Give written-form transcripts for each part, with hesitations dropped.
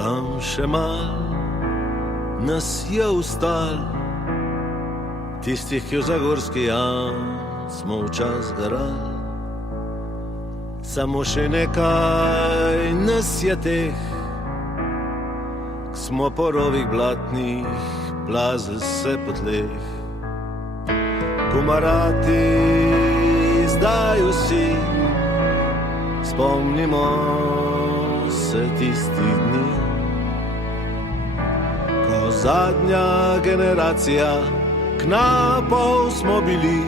Sam še mal nas je ustal, tistih, ki v Zagorski jam smo včas garali. Samo še nekaj nas je teh, k smo po rovih blatnih plazili se po tleh. Kumarati zdaj vsi spomnimo se tistih dni, ko zadnja generacija knapov smo bili.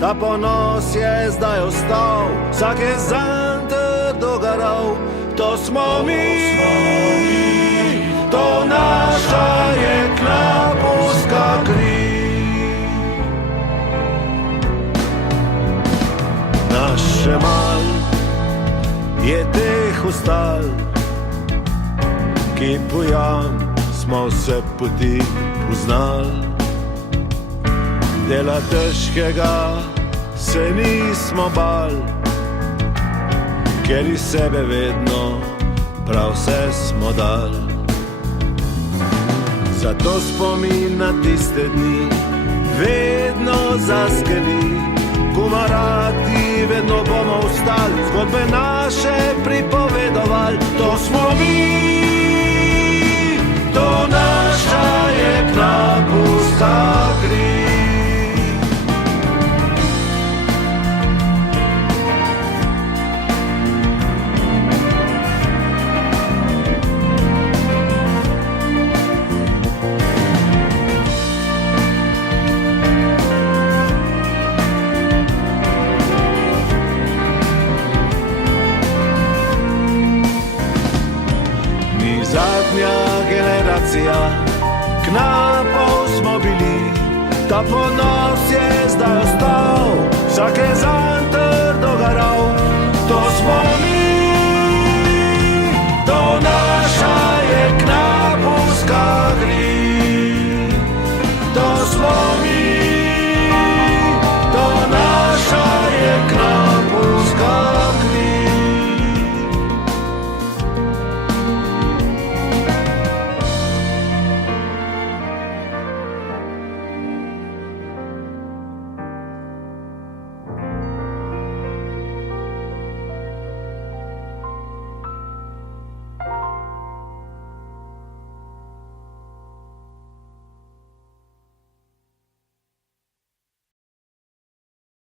Ta ponos je zdaj ostal, vsak je zanj trdo garal. To smo mi, to naša je knapovska kri. Naš še mal je teh ostal, ki po jam smo vse poti poznali. Dela težkega se nismo bal, ker iz sebe vedno prav vse smo dal. Zato spomin na tiste dni vedno zaskeli. Kumarati, vedno bomo vstali, zgodbe naše pripovedovali. To smo mi, to naša je knapovska kri. Zadnja generacija knapov smo bili, ta ponos je zdaj ostal, vsak je zanj trdo garal. To smo